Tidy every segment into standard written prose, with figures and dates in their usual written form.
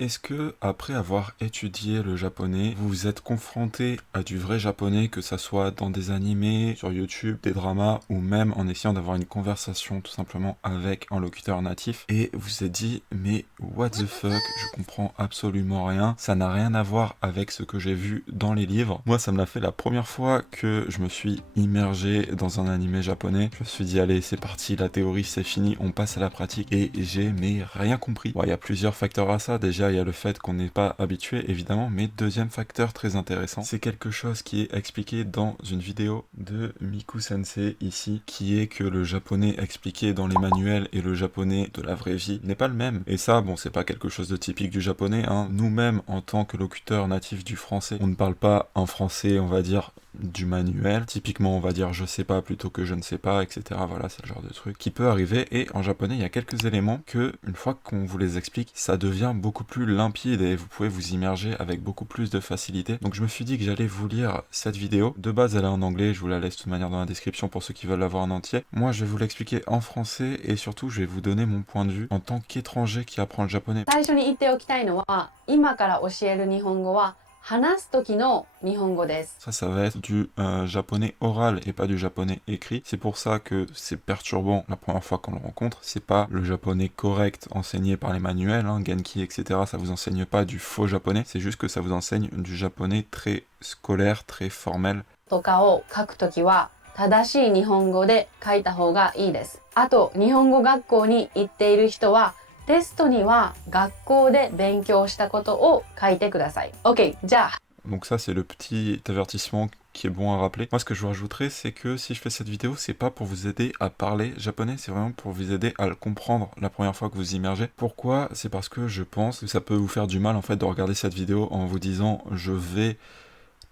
Est-ce que, après avoir étudié le japonais, vous vous êtes confronté à du vrai japonais, que ça soit dans des animés, sur YouTube, des dramas, ou même en essayant d'avoir une conversation tout simplement avec un locuteur natif, et vous vous êtes dit, mais what the fuck, je comprends absolument rien, ça n'a rien à voir avec ce que j'ai vu dans les livres. Moi, ça me l'a fait la première fois que je me suis immergé dans un animé japonais. Je me suis dit, allez, c'est parti, la théorie c'est fini, on passe à la pratique, et j'ai mais rien compris. Bon, il y a plusieurs facteurs à ça. Déjà, il y a le fait qu'on n'est pas habitué, évidemment, mais deuxième facteur très intéressant, c'est quelque chose qui est expliqué dans une vidéo de Miku Sensei ici, qui est que le japonais expliqué dans les manuels et le japonais de la vraie vie n'est pas le même. Et ça, bon, c'est pas quelque chose de typique du japonais, hein. Nous-mêmes, en tant que locuteurs natifs du français, on ne parle pas un français, on va dire, du manuel. Typiquement, on va dire je sais pas plutôt que je ne sais pas, etc. Voilà, c'est le genre de truc qui peut arriver. Et en japonais, il y a quelques éléments que, une fois qu'on vous les explique, ça devient beaucoup plus limpide et vous pouvez vous immerger avec beaucoup plus de facilité. Donc je me suis dit que j'allais vous lire cette vidéo. De base, elle est en anglais, je vous la laisse de toute manière dans la description pour ceux qui veulent la voir en entier. Moi, je vais vous l'expliquer en français et surtout, je vais vous donner mon point de vue en tant qu'étranger qui apprend le japonais. 最初に言っておきたいのは、今から教える日本語は話す時の日本語です。Ça va être du japonais oral et pas du japonais écrit. C'est pour ça que c'est perturbant la première fois qu'on le rencontre. C'est pas le japonais correct enseigné par les manuels, hein, Genki, etc. Ça vous enseigne pas du faux japonais. C'est juste que ça vous enseigne du japonais très scolaire, très formel. とかを書くときは正しい日本語で書いた方がいいです。あと、日本語学校に行っている人はテストには学校で勉強したことを書いてください。OK、じゃあ。Donc ça, c'est le petit avertissement qui est bon à rappeler. Moi, ce que je vous rajouterais, c'est que si je fais cette vidéo, c'est pas pour vous aider à parler japonais, c'est vraiment pour vous aider à le comprendre la première fois que vous immergez. Pourquoi? C'est parce que je pense que ça peut vous faire du mal, en fait, de regarder cette vidéo en vous disant « je vais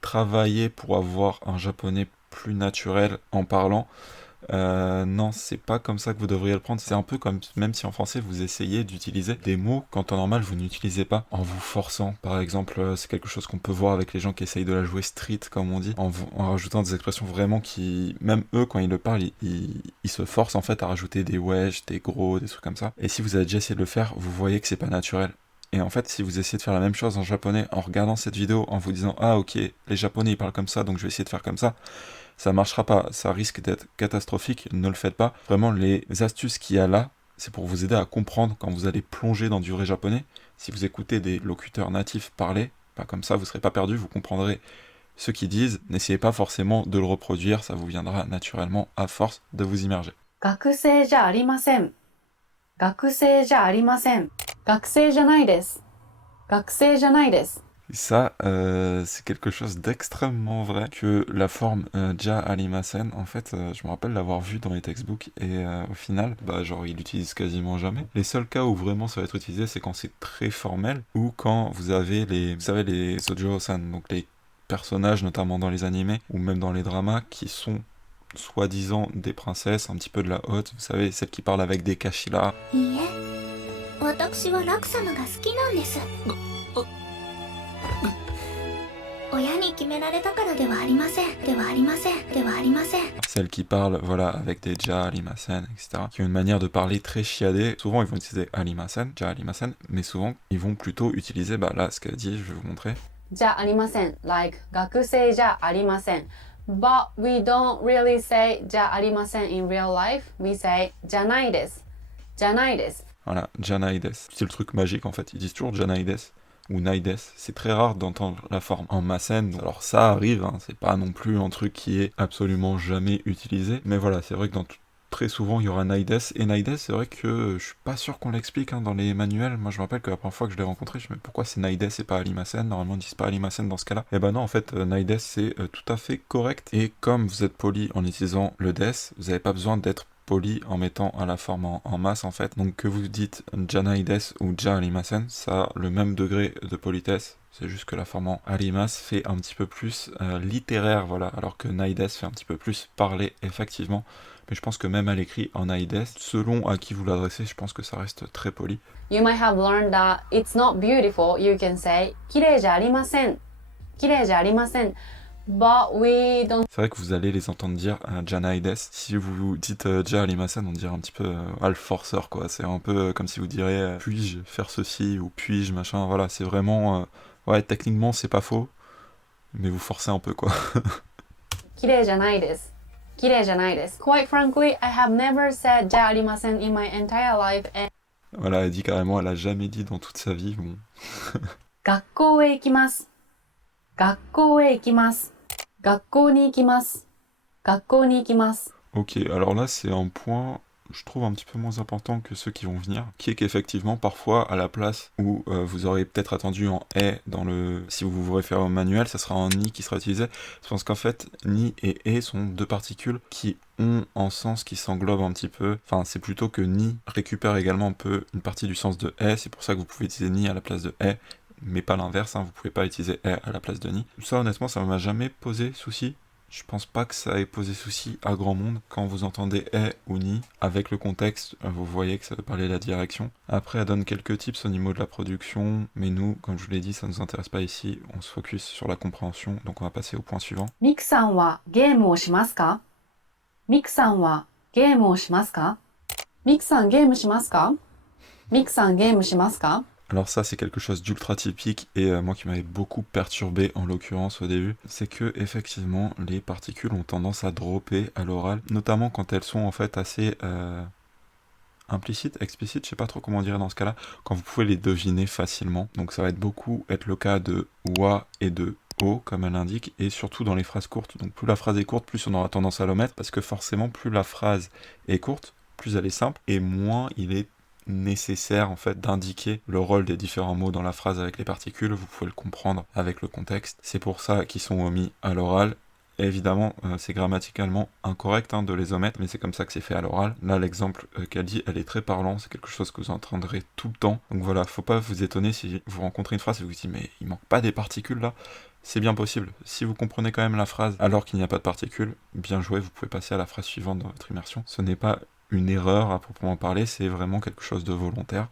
travailler pour avoir un japonais plus naturel en parlant ». Non, c'est pas comme ça que vous devriez le prendre. C'est un peu comme même si en français vous essayez d'utiliser des mots quand en normal vous n'utilisez pas, en vous forçant. Par exemple, c'est quelque chose qu'on peut voir avec les gens qui essayent de la jouer street, comme on dit, en rajoutant des expressions vraiment qui, même eux, quand ils le parlent, ils se forcent en fait à rajouter des wesh, des gros, des trucs comme ça. Et si vous avez déjà essayé de le faire, vous voyez que c'est pas naturel. Et en fait, si vous essayez de faire la même chose en japonais en regardant cette vidéo, en vous disant « Ah ok, les japonais ils parlent comme ça, donc je vais essayer de faire comme ça », ça marchera pas, ça risque d'être catastrophique, ne le faites pas. Vraiment, les astuces qu'il y a là, c'est pour vous aider à comprendre quand vous allez plonger dans du vrai japonais. Si vous écoutez des locuteurs natifs parler, bah comme ça vous serez pas perdu, vous comprendrez ce qu'ils disent. N'essayez pas forcément de le reproduire, ça vous viendra naturellement à force de vous immerger. 学生じゃありません。学生じゃありません。学生じゃないです。学生じゃないです。 Et ça, c'est quelque chose d'extrêmement vrai, que la forme ja arimasen, en fait, je me rappelle l'avoir vu dans les textbooks, et au final, bah genre, il l'utilise quasiment jamais. Les seuls cas où vraiment ça va être utilisé, c'est quand c'est très formel, ou quand vous avez vous savez, les sojo-san, donc les personnages, notamment dans les animés, ou même dans les dramas, qui sont soi-disant des princesses, un petit peu de la haute, vous savez, celles qui parlent avec des kashilas. いいえ、私はラク様が好きなんです。親に決められたからではありません。ではありません。ではありません。 Celles qui parlent, voilà, avec des ja, arimasen, etc., qui ont une manière de parler très chiadée. Souvent, ils vont utiliser arimasen, ja, arimasen, mais souvent, ils vont plutôt utiliser, bah là, ce qu'elle dit, je vais vous montrer. じゃありません。like 学生じゃありません。But we don't really say じゃありません in real life. We say じゃないです。じゃないです。 Voilà, janaides. C'est le truc magique, en fait. Ils disent toujours janaides ou naides. C'est très rare d'entendre la forme en masen. Alors ça arrive, hein, c'est pas non plus un truc qui est absolument jamais utilisé. Mais voilà, c'est vrai que très souvent il y aura naides. Et naides, c'est vrai que je suis pas sûr qu'on l'explique hein, dans les manuels. Moi je me rappelle que la première fois que je l'ai rencontré, je me dis mais pourquoi c'est naides et pas alimasen? Normalement ils disent pas alimasen dans ce cas-là. Et ben non, en fait, naides c'est tout à fait correct. Et comme vous êtes poli en utilisant le des, vous n'avez pas besoin d'être poli en mettant à la forme en masse en fait. Donc que vous dites janaides ou ja arimasen, ça a le même degré de politesse. C'est juste que la forme en arimas fait un petit peu plus littéraire, voilà, alors que naides fait un petit peu plus parler, effectivement. Mais je pense que même à l'écrit en naides, selon à qui vous l'adressez, je pense que ça reste très poli. You might have learned that it's not beautiful. You can say 綺麗じゃありません。綺麗じゃありません。but we don't. C'est vrai que vous allez les entendre dire Janaides. Si vous dites Ja Arimasen, on dirait un petit peu le forceur, quoi. C'est un peu comme si vous diriez puis-je faire ceci ou puis-je machin. Voilà, c'est vraiment. Ouais, techniquement, c'est pas faux, mais vous forcez un peu, quoi. 綺麗じゃないです。綺麗じゃないです。Quite frankly, I have never said じゃありません in my entire life and Voilà, elle dit carrément, elle a jamais dit dans toute sa vie. Bon. 学校へ行きます。学校へ行きます。学校に行きます。学校に行きます。 Ok, alors là, c'est un point, je trouve, un petit peu moins important que ceux qui vont venir, qui est qu'effectivement, parfois, à la place où vous aurez peut-être attendu en « est » dans le... Si vous vous référez au manuel, ça sera en « ni » qui sera utilisé. Je pense qu'en fait, « ni » et « est » sont deux particules qui ont un sens qui s'englobe un petit peu. Enfin, c'est plutôt que « ni » récupère également un peu une partie du sens de « est », c'est pour ça que vous pouvez utiliser « ni » à la place de « est », mais pas l'inverse, hein, vous pouvez pas utiliser « est » à la place de « ni ». Ça, honnêtement, ça m'a jamais posé souci. Je pense pas que ça ait posé souci à grand monde. Quand vous entendez est ou ni, avec le contexte, vous voyez que ça veut parler de la direction. Après, elle donne quelques tips au niveau de la production, mais nous, comme je vous l'ai dit, ça nous intéresse pas ici. On se focus sur la compréhension, donc on va passer au point suivant. ミクさんはゲームをしますか？ミクさんはゲームをしますか？ミクさんゲームしますか？ミクさんゲームしますか？ Alors ça, c'est quelque chose d'ultra typique et moi qui m'avait beaucoup perturbé en l'occurrence au début, c'est que effectivement les particules ont tendance à dropper à l'oral, notamment quand elles sont en fait assez implicites, explicites, je sais pas trop comment dire dans ce cas-là, quand vous pouvez les deviner facilement. Donc ça va être le cas de wa et de o comme elle indique, et surtout dans les phrases courtes. Donc plus la phrase est courte, plus on aura tendance à l'omettre, parce que forcément plus la phrase est courte, plus elle est simple, et moins il est nécessaire en fait d'indiquer le rôle des différents mots dans la phrase avec les particules. Vous pouvez le comprendre avec le contexte. C'est pour ça qu'ils sont omis à l'oral. Évidemment, c'est grammaticalement incorrect de les omettre, mais c'est comme ça que c'est fait à l'oral. Là, l'exemple qu'elle dit, elle est très parlant, c'est quelque chose que vous entendrez tout le temps. Donc voilà, faut pas vous étonner si vous rencontrez une phrase et vous vous dites mais il manque pas des particules là. C'est bien possible. Si vous comprenez quand même la phrase alors qu'il n'y a pas de particules, bien joué, vous pouvez passer à la phrase suivante dans votre immersion. Ce n'est pas une erreur à proprement parler, c'est vraiment quelque chose de volontaire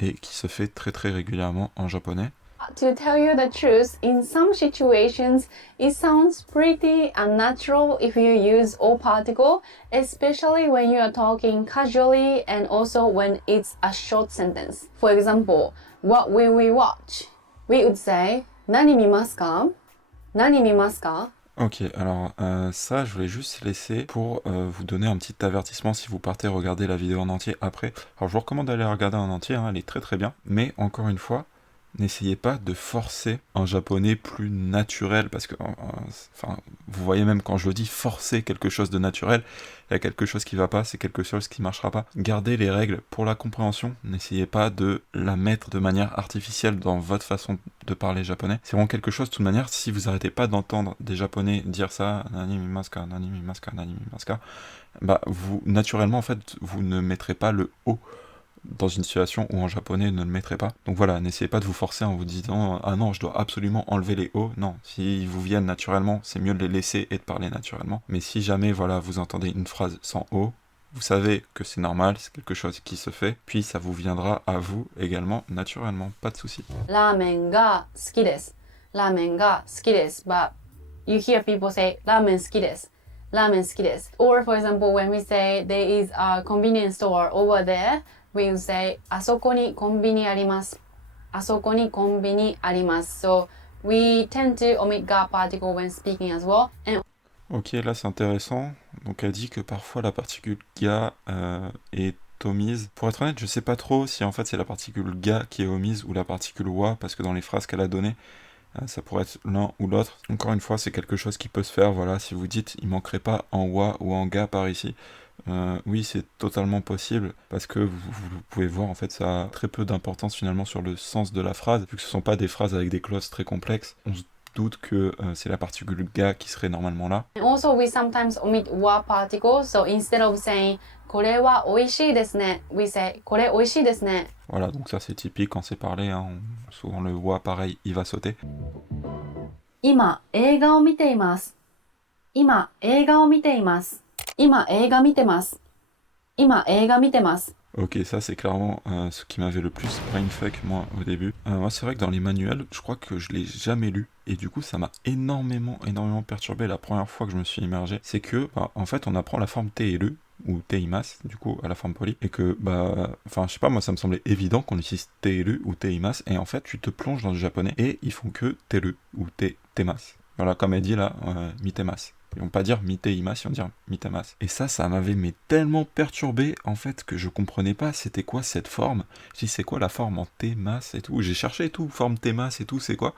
et qui se fait très très régulièrement en japonais. To tell you the truth, in some situations, it sounds pretty unnatural if you use all particle, especially when you are talking casually and also when it's a short sentence. For example, what will we watch? We would say, 何見ますか？何見ますか？ Ok, alors ça, je voulais juste laisser pour vous donner un petit avertissement si vous partez regarder la vidéo en entier après. Alors je vous recommande d'aller la regarder en entier, elle est très très bien, mais encore une fois, n'essayez pas de forcer un japonais plus naturel, parce que, enfin, vous voyez même quand je le dis, forcer quelque chose de naturel, il y a quelque chose qui va pas, c'est quelque chose qui marchera pas. Gardez les règles pour la compréhension, n'essayez pas de la mettre de manière artificielle dans votre façon de parler japonais. C'est vraiment quelque chose, de toute manière, si vous arrêtez pas d'entendre des japonais dire ça, nani mimaska, nani mimaska, nani mimaska, bah, vous, naturellement, en fait, vous ne mettrez pas le O dans une situation où en japonais ne le mettrait pas. Donc voilà, n'essayez pas de vous forcer en vous disant « Ah non, je dois absolument enlever les O ». Non, s'ils vous viennent naturellement, c'est mieux de les laisser et de parler naturellement. Mais si jamais, voilà, vous entendez une phrase sans O, vous savez que c'est normal, c'est quelque chose qui se fait, puis ça vous viendra à vous également naturellement, pas de souci. ラーメンが好きです。ラーメンが好きです。But you hear people say ラーメン好きです。ラーメン好きです。Or for example, when we say there is a convenience store over there, we will say あそこにコンビニあります。あそこにコンビニあります。So we tend to omit ga particle when speaking as well. And Ok, là c'est intéressant. Donc elle dit que parfois la particule ga est omise. Pour être honnête, je sais pas trop si en fait c'est la particule ga qui est omise ou la particule wa, parce que dans les phrases qu'elle a données, ça pourrait être l'un ou l'autre. Encore une fois, c'est quelque chose qui peut se faire. Voilà, si vous dites il manquerait pas en wa ou en ga par ici, oui, c'est totalement possible, parce que vous pouvez voir, en fait, ça a très peu d'importance finalement sur le sens de la phrase, vu que ce ne sont pas des phrases avec des clauses très complexes. On se doute que c'est la particule ga qui serait normalement là. also we sometimes omit wa particle, so instead of saying これは美味しいですね, we say これ美味しいですね. Voilà, donc ça c'est typique quand c'est parlé, hein. Souvent le wa, pareil, il va sauter. 今映画を見ています。今映画を見ています。今映画見てます。今映画見てます。Ok, ça c'est clairement ce qui m'avait le plus brainfuck moi au début. Moi c'est vrai que dans les manuels, je crois que je l'ai jamais lu. Et du coup ça m'a énormément perturbé la première fois que je me suis immergé. C'est que en fait on apprend la forme T et le ou Teimas, du coup à la forme polie. Et que enfin je sais pas, moi ça me semblait évident qu'on utilise T et le ou Teimas. Et en fait tu te plonges dans le japonais et ils font que T le ou Temas. Voilà, comme elle dit là, Mitemas. Ils vont pas dire miteimas, ils vont dire mitemas. Et ça m'avait mais tellement perturbé en fait que je comprenais pas c'était quoi cette forme. Je dis c'est quoi la forme en temas et tout. J'ai cherché et tout, forme temas et tout, c'est quoi.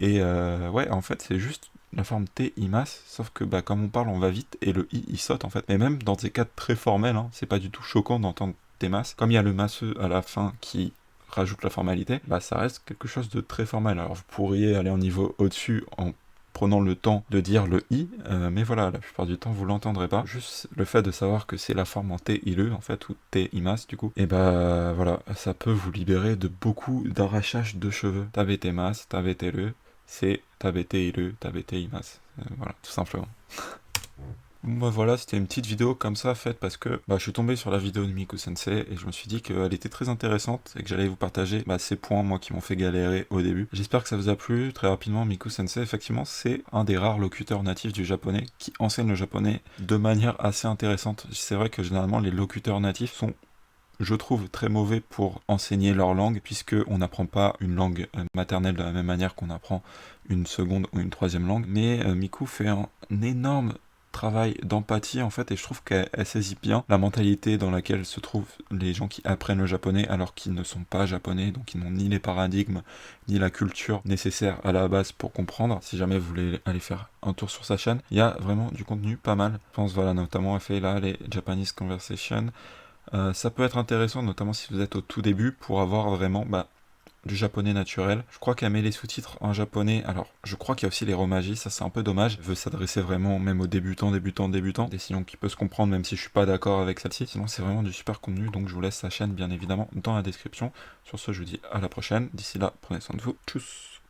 Et ouais, en fait c'est juste la forme teimas, sauf que comme on parle on va vite et le i il saute en fait. Et même dans des cas très formels, hein, c'est pas du tout choquant d'entendre temas. Comme il y a le masseux à la fin qui rajoute la formalité, ça reste quelque chose de très formel. Alors vous pourriez aller en niveau au-dessus en prenant le temps de dire le i, mais voilà, la plupart du temps vous l'entendrez pas. Juste le fait de savoir que c'est la forme en t ile en fait, ou t imas du coup, et voilà, ça peut vous libérer de beaucoup d'arrachage de cheveux. Tabete mas, tabete le, c'est tabete ile, tabete imas. Voilà, tout simplement. Bon voilà, c'était une petite vidéo comme ça faite parce que je suis tombé sur la vidéo de Miku Sensei et je me suis dit qu'elle était très intéressante et que j'allais vous partager ces points moi qui m'ont fait galérer au début. J'espère que ça vous a plu. Très rapidement, Miku Sensei effectivement c'est un des rares locuteurs natifs du japonais qui enseigne le japonais de manière assez intéressante. C'est vrai que généralement les locuteurs natifs sont, je trouve, très mauvais pour enseigner leur langue, puisque on n'apprend pas une langue maternelle de la même manière qu'on apprend une seconde ou une troisième langue. Mais Miku fait un énorme travail d'empathie en fait, et je trouve qu'elle saisit bien la mentalité dans laquelle se trouvent les gens qui apprennent le japonais alors qu'ils ne sont pas japonais, donc ils n'ont ni les paradigmes ni la culture nécessaire à la base pour comprendre. Si jamais vous voulez aller faire un tour sur sa chaîne, il y a vraiment du contenu pas mal. Je pense voilà, notamment elle fait là les Japanese Conversation. Ça peut être intéressant, notamment si vous êtes au tout début, pour avoir vraiment du japonais naturel. Je crois qu'elle met les sous-titres en japonais. Alors, je crois qu'il y a aussi les romaji, ça c'est un peu dommage. Elle veut s'adresser vraiment même aux débutants, décision qui peut se comprendre même si je suis pas d'accord avec celle-ci. Sinon, c'est vraiment du super contenu, donc je vous laisse sa chaîne bien évidemment dans la description. Sur ce, je vous dis à la prochaine. D'ici là, prenez soin de vous. Tchuss.